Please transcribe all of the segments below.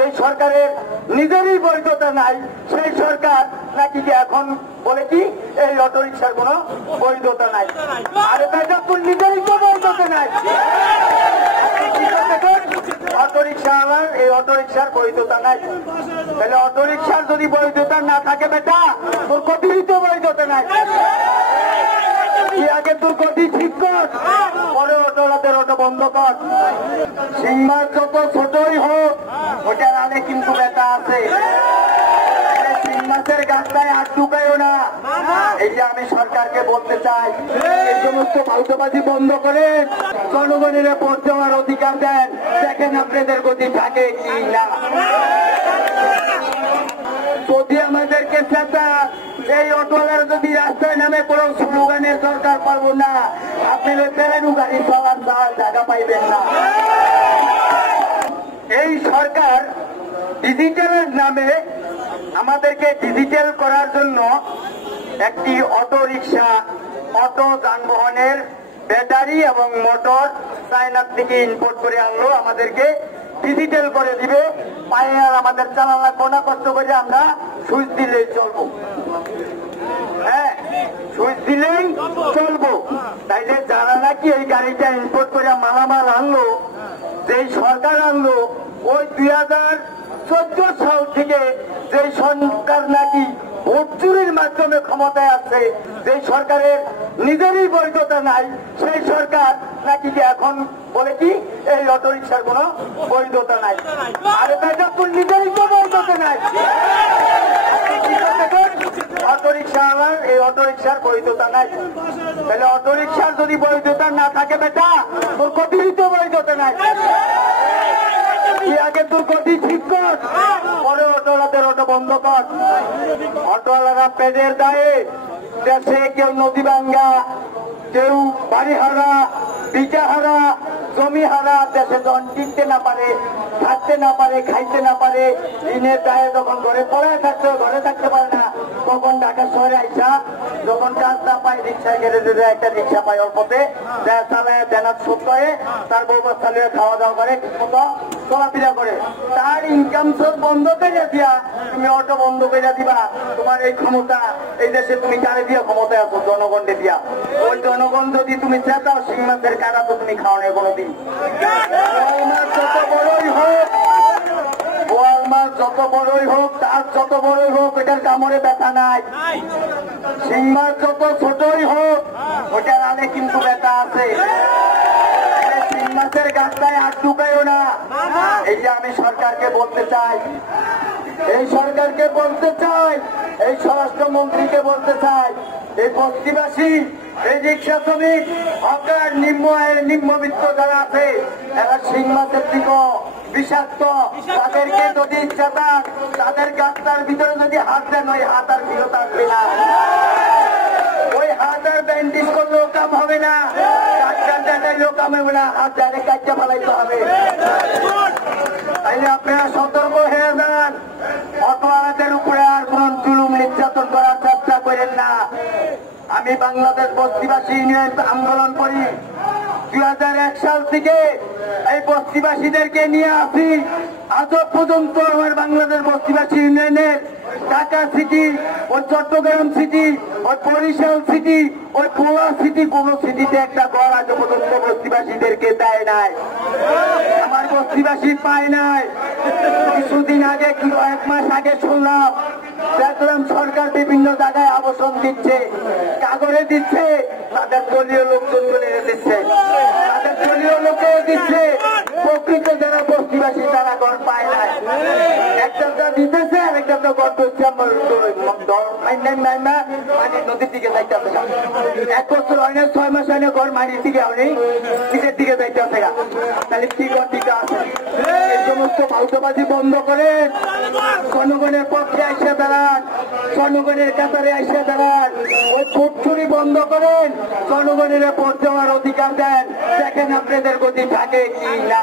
যে সরকারের নিজেরই বৈধতা নাই সেই সরকার নাকি এখন বলে কি এই অটোরিকশার কোনো বৈধতা নাই। আরে বেজাপুর নিজেরই তো বৈধতা নাই, অটোরিকশাওয়ালার এই অটোরিকশার বৈধতা নাই। তাহলে অটোরিকশার যদি বৈধতা না থাকে বেটা তোর কতই তো বৈধতা নাই। আগে তোর গতি ঠিক কর, পরে অটোলাদের অটো বন্ধ কর। সিংমার যত ছোটই হোক ওটার আগে কিন্তু বেটা আছে। সিংমাসের গাছটায় আর ঢুকাইও না, এই যে আমি সরকারকে বলতে চাই এই সমস্ত ফালতুবাজি বন্ধ করে জনগণের ভোট দেওয়ার অধিকার দেন। দেখেন আপনাদের গতি থাকে কি না। যদি আমাদেরকে চেতা এই অটোলার যদি রাস্তায় নামে কোনো স্লোগানের দরকার পারবো না, আপনারা পেরেনু গাড়ি চলার জায়গা পাইবেন না। এই সরকার ডিজিটালের নামে আমাদেরকে ডিজিটাল করার জন্য একটি অটোরিকশা অটো যানবাহনের ব্যাটারি এবং মোটর চায়না থেকে ইম্পোর্ট করে আনলো, আমাদেরকে ডিজিটাল করে দিবে। পায়ে আর আমাদের চালানা কোনা কষ্ট করে আমরা সুইচ দিলেই চলবো। হ্যাঁ, সুইচ দিলেই চলবো। তাইলে যারা নাকি এই গাড়িটা ইম্পোর্ট করে মালামাল আনলো, যেই সরকার আনলো ওই 2014 সাল থেকে যে সরকার নাকি ভোট চুরির মাধ্যমে ক্ষমতায় আছে, যে সরকারের নিজেরই বৈধতা নাই সেই সরকার নাকি এখন বলে কি এই অটোরিকশার কোনো বৈধতা নাই। আরে বেজাপুর নিজেরই তো বৈধতা নাই, অটোরিকশাওয়ালার এই অটোরিকশার বৈধতা নাই। তাহলে অটোরিকশার যদি বৈধতা না থাকে বেটা তোর কতই তো বৈধতা নাই। আগে তোর গতি ঠিক কর, পরে অটোলাদের অটো বন্ধ কর। অটোওয়ালারা পেটের দায়ে দেশে কেউ নদী ভাঙ্গা, কেউ বাড়ি হারা, ভিটা হারা, জমি হারা, দেশে যখন টিকতে না পারে, থাকতে না পারে, খাইতে না পারে, ঋণের দায়ে যখন ঘরে পড়ে থাকতে ঘরে থাকতে পারে না, তখন ঢাকা শহরে আইসা যখন কাজ না পায় রিক্সায় গ্যারেজে যায়, একটা রিক্সা পায় অল্পতে চালায় দেনার শোধ করে, তার বউ বাচ্চা নিয়ে খাওয়া দাওয়া করে, ঠিকমতো চলাফেরা করে, তার ইনকাম সোর্স বন্ধ করে দিয়া তুমি অটো বন্ধ করে দিবা। তোমার এই ক্ষমতা এই দেশে তুমি কারে দিয়া ক্ষমতায় আছো? জনগণকে দিয়া। ওই জনগণ যদি তুমি চেতাও সিংমাসের কারা তো তুমি খাও না কোনোদিন। যত বড়ই হোক, বোয়াল মাছ যত বড়ই হোক, তার যত বড়ই হোক, এটার কামড়ে ব্যথা নাই। শিং মাছ যত ছোটই হোক ওটার আগে কিন্তু ব্যথা আছে। শিং মাছের গাছটায় আর ঢুকাইও না। এই যে আমি সরকারকে বলতে চাই, এই সরকারকে বলতে চাই, এই স্বরাষ্ট্রমন্ত্রীকে বলতে চাই, এই বস্তিবাসী, এই রিক্সা শ্রমিক, হকার, নিম্ন আয়ের নিম্নবিত্ত যারা আছে এরা শিং মাছের দিকেও বিষাক্ত। তাদেরকে যদি ইচ্ছা থাক তাদের গাছটার ভিতরে যদি হাত দেন ওই হাত আর ফিরত আসবে না, ওই হাত আর ব্যান্ডেজ করলেও কাম হবে না, ডাক্তার দেখাইলেও কাম হবে না, হাত ডাইরেক্ট কাটতে ফেলাইতে হবে। তাইলে আপনারা সতর্ক হয়ে যান, অটোওয়ালাদের উপরে আর কোন জুলুম নির্যাতন করার চেষ্টা করেন না। আমি বাংলাদেশ বস্তিবাসী ইউনিয়ন আন্দোলন করি 2001 সাল থেকে, এই বস্তিবাসীদেরকে নিয়ে আসি। আজ পর্যন্ত আমার বাংলাদেশ বস্তিবাসী ইউনিয়নের ঢাকা সিটি, ওই চট্টগ্রাম সিটি, ওই বরিশাল সিটি, ওই ভোলা সিটি, কোন সিটিতে একটা ঘর আজ পর্যন্ত বস্তিবাসীদেরকে দেয় নাই, আমার বস্তিবাসী পায় নাই। কিছুদিন আগে, কয়েক মাস আগে শুনলাম দেখলাম সরকার বিভিন্ন জায়গায় আবাসন দিচ্ছে, কাগজে দিচ্ছে, তাদের দলীয় লোকজন বলে দিচ্ছে, তাদের দলীয় লোকেও দিচ্ছে। প্রকৃত যারা বস্তিবাসী তারা ঘর পায় নাই। একটা দিতেছে আর একটা ঘর করছে নদীর দিকে যাইতে হবে। 1 বছর হয় না, 6 মাস হয় না, ঘর মাটির দিকে হয়নি, নিচের দিকে যাইতে হবে। তাহলে কি ঘর দিতে আছে? এই সমস্ত ফালতুবাজি বন্ধ করে জনগণের পক্ষে আসে দাঁড়ান, জনগণের কাতারে আসে দাঁড়ান, ও ভোট চুরি বন্ধ করেন, জনগণের ভোট দেওয়ার অধিকার দেন। দেখেন আপনাদের গতি থাকে কি না।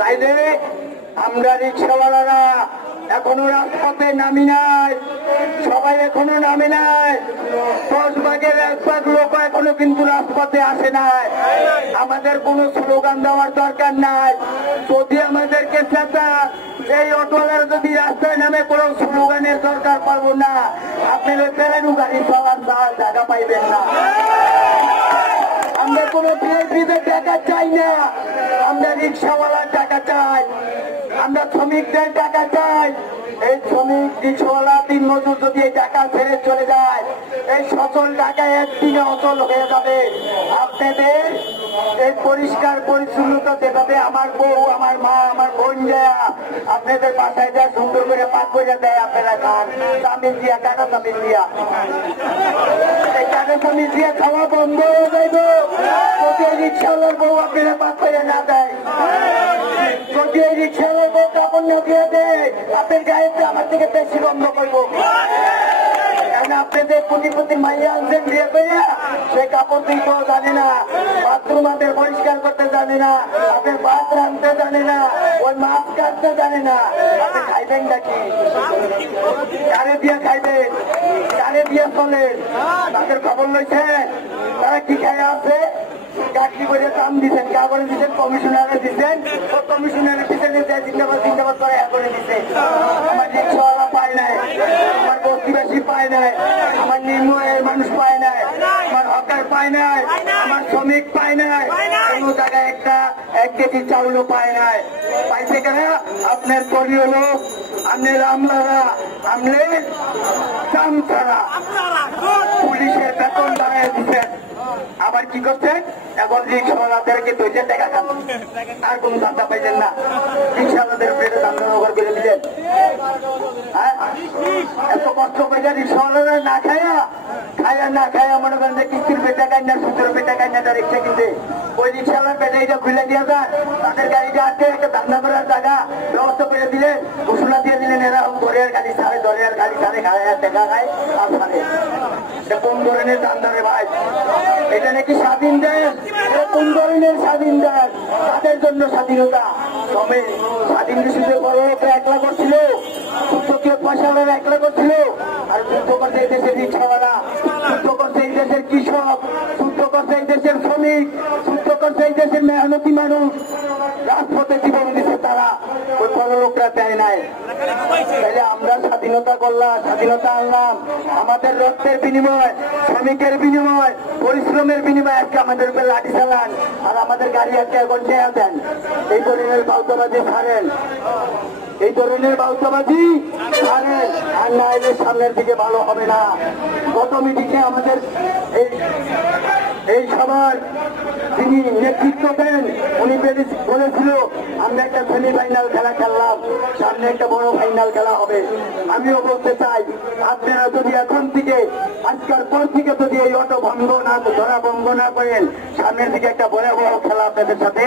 তাইলে আমরা রিক্সাওয়ালারা এখনো রাজপথে নামি নাই, সবাই এখনো নামে নাই, 10 ভাগের 1 ভাগ লোক এখনো কিন্তু রাজপথে আসে নাই। আমাদের কোনো স্লোগান দেওয়ার দরকার নাই। যদি আমাদেরকে চেতা এই অটোওয়ালারা যদি রাস্তায় নামে কোনো স্লোগানের দরকার পাবো না, আপনারা ফেরেনু গাড়ি চলার জায়গা পাইবেন না। আমরা কোনো বিএনপিদের টাকা চাই না, আমরা রিক্সাওয়ালার টাকা চাই, আমরা শ্রমিকদের টাকা চাই। এই শ্রমিক রিক্সাওয়ালা দিন মজুর যদি এই টাকা ছেড়ে চলে যায়, এই সচল টাকা একদিনে অচল হয়ে যাবে। আপনাদের এই পরিষ্কার পরিচ্ছন্নতা যেভাবে আমার বউ, আমার মা, আমার বোন যায় আপনাদের বাসায় যায় সুন্দর করে পাক করে দেয়, আপনারা খান তামিল দিয়া, কাটা তামিল দিয়া। এই কাটা তামিল দিয়া খাওয়া বন্ধ হয়ে যাইব যদি এই রিক্সাওয়ালার বউ আপনারা পাক করে না দেয়। যদি এই রিক্সাওয়ালার বউ কাপড় না দিয়ে দেয়, আপনার গায়েতে আমার থেকে বেশি বন্ধ করবো। কারণ আপনাদের কোটিপতি মাইয়া আনছেন বিয়ে করে, সে কাপড় দিতেও জানে না, বাথরুম আমাদের পরিষ্কার করতে জানে না, আপনার ভাত রাঁধতে জানে না, ওই মাছ কাটতে জানে না। আপনি খাইবেন নাকি? কারে দিয়ে খাইবেন? কারে দিয়ে চলেন? তাদের খবর লইছেন তারা কি খায় আছে? চাকরি করে কাম দিচ্ছেন, কা করে দিচ্ছেন, কমিশনারে দিচ্ছেন, ও কমিশনারের পিছনে জিন্দাবাদ জিন্দাবাদ করে করে দিচ্ছে। আমার রিক্সাওয়ালা পায় নাই, আমার বস্তিবাসী পায় নাই, আমার নিম্ন আয়ের মানুষ পায় নাই, আমার হকার পায় নাই, আমার শ্রমিক পায় নাই, কোনো জায়গায় একটা 1 কেজি চাউলও পায় নাই। পাইছে কেন? আপনার দলীয় লোক, আপনার আমলারা, আমলের চামচারা পুলিশের বেতন বাড়াই দিচ্ছেন। আবার কি করছেন? এখন রিক্সাওয়ালাদেরকে 2 টাকা খান, আর কোন ধান্দা পাইলেন না। রিক্সাওয়ালাদের পেটে ধান্দা নগর করে দিলেন। হ্যাঁ, এত কষ্ট করে রিক্সাওয়ালারা না খায়া না খায়া মনে করেন যে কিস্তির পেটা কান্না, সুন্দর পেটা কান্নাটা রিক্সা কিনতে, ওই রিক্সাওয়ালার পেটে এটা খুলে দিয়ে যান, তাদের গাড়িটা আটকে একটা ধান্দা করার জায়গা ব্যবস্থা করে দিলেন, ঘোষণা দিয়ে দিলেন এরা দরিয়ার গাড়ি ছাড়ে, দরিয়ার গাড়ি ছাড়ে, খায় টাকা খায় আর ছাড়ে। এটা কোন ধরনের ধান্দারে ভাই? এটা নাকি স্বাধীন দেশ? এটা কোন ধরনের স্বাধীন দেশ? তাদের জন্য স্বাধীনতা। তবে স্বাধীন দেশে বড় লোকরা একলা করছিল, সূত্রকীয় পয়সাওয়ালারা একলা করছিল, আর যুদ্ধ করছে এই দেশের রিক্সাওয়ালা, যুদ্ধ করছে এই দেশের কৃষক, যুদ্ধ করছে এই দেশের শ্রমিক, যুদ্ধ করছে এই দেশের মেহনতি মানুষ। রাজপথে জীবন দিচ্ছে তারা, ওই বড় লোকরা দেয় নাই। তাহলে আমরা স্বাধীনতা করলাম, স্বাধীনতা আনলাম আমাদের রক্তের বিনিময়, শ্রমিকের বিনিময়, পরিশ্রমের বিনিময়। আজকে আমাদের উপরে লাঠি চালান আর আমাদের গাড়ি আজকে এখন চেয়ে দেন। এই ধরনের বাউতাবাজি ছাড়েন, এই ধরনের বাউতাবাজি ছাড়েন, আর না এলে সামনের দিকে ভালো হবে না। গত মিটিংয়ে আমাদের এই সবার যিনি নেতৃত্ব দেন উনি বলেছিল আমরা একটা সেমিফাইনাল খেলা খেললাম, সামনে একটা বড় ফাইনাল খেলা হবে। আমিও বলতে চাই আপনারা যদি এখন থেকে আজকের পর থেকে যদি এই অটো ভঙ্গ না, ধরা ভঙ্গ না করেন, সামনের দিকে একটা ভয়াবহ খেলা আপনাদের সাথে